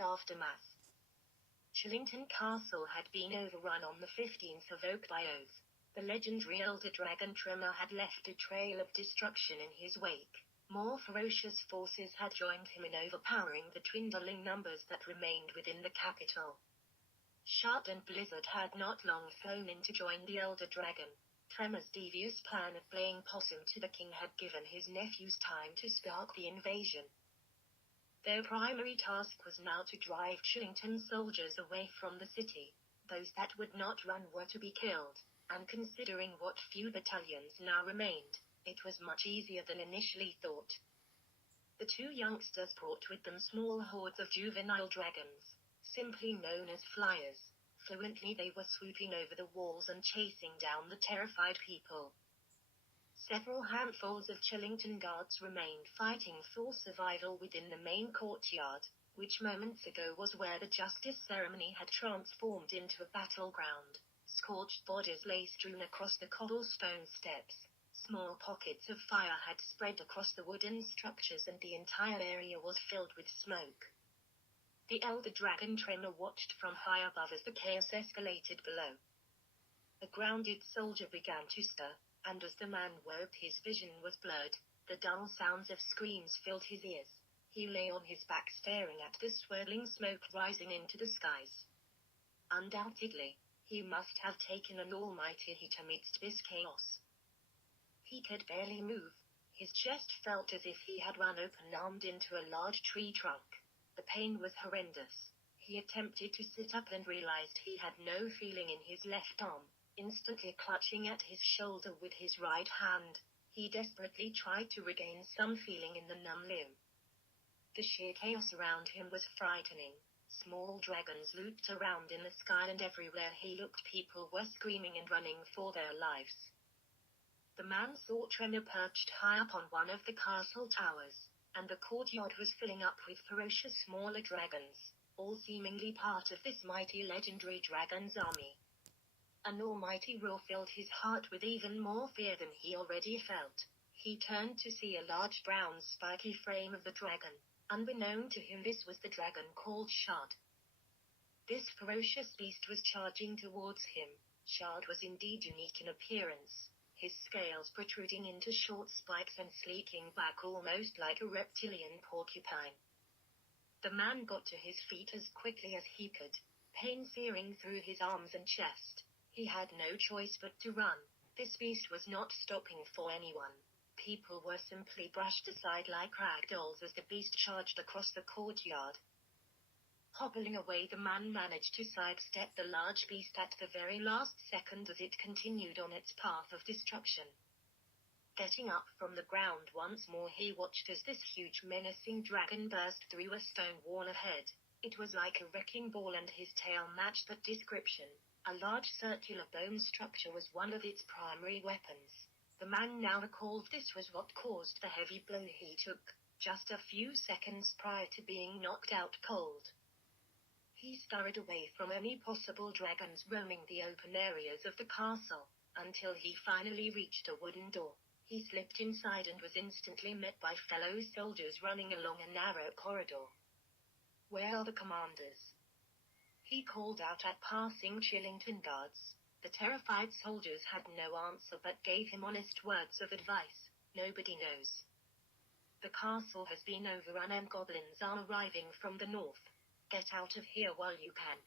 aftermath. Chillington Castle had been overrun on the 15th of Oak by Oath. The legendary elder dragon Tremor had left a trail of destruction in his wake. More ferocious forces had joined him in overpowering the dwindling numbers that remained within the capital. Shard and Blizzard had not long flown in to join the elder dragon. Tremor's devious plan of playing possum to the king had given his nephews time to spark the invasion. Their primary task was now to drive Chillington's soldiers away from the city. Those that would not run were to be killed, and considering what few battalions now remained, it was much easier than initially thought. The two youngsters brought with them small hordes of juvenile dragons, simply known as flyers. Fluently they were swooping over the walls and chasing down the terrified people. Several handfuls of Chillington guards remained fighting for survival within the main courtyard, which moments ago was where the justice ceremony had transformed into a battleground. Scorched bodies lay strewn across the cobblestone steps. Small pockets of fire had spread across the wooden structures and the entire area was filled with smoke. The elder dragon Tremor watched from high above as the chaos escalated below. A grounded soldier began to stir, and as the man woke his vision was blurred. The dull sounds of screams filled his ears. He lay on his back staring at the swirling smoke rising into the skies. Undoubtedly, he must have taken an almighty hit amidst this chaos. He could barely move. His chest felt as if he had run open-armed into a large tree trunk. The pain was horrendous. He attempted to sit up and realized he had no feeling in his left arm. Instantly clutching at his shoulder with his right hand, he desperately tried to regain some feeling in the numb limb. The sheer chaos around him was frightening. Small dragons looped around in the sky and everywhere he looked people were screaming and running for their lives. The man saw Tremor perched high up on one of the castle towers, and the courtyard was filling up with ferocious smaller dragons, all seemingly part of this mighty legendary dragon's army. An almighty roar filled his heart with even more fear than he already felt. He turned to see a large brown spiky frame of the dragon. Unbeknown to him, this was the dragon called Shard. This ferocious beast was charging towards him. Shard was indeed unique in appearance, his scales protruding into short spikes and sleeking back almost like a reptilian porcupine. The man got to his feet as quickly as he could, pain searing through his arms and chest. He had no choice but to run. This beast was not stopping for anyone. People were simply brushed aside like rag dolls as the beast charged across the courtyard. Hobbling away, the man managed to sidestep the large beast at the very last second as it continued on its path of destruction. Getting up from the ground once more, he watched as this huge menacing dragon burst through a stone wall ahead. It was like a wrecking ball and his tail matched that description. A large circular bone structure was one of its primary weapons. The man now recalled this was what caused the heavy blow he took, just a few seconds prior to being knocked out cold. He scurried away from any possible dragons roaming the open areas of the castle, until he finally reached a wooden door. He slipped inside and was instantly met by fellow soldiers running along a narrow corridor. "Where are the commanders?" he called out at passing Chillington guards. The terrified soldiers had no answer but gave him honest words of advice. "Nobody knows. The castle has been overrun and goblins are arriving from the north. Get out of here while you can."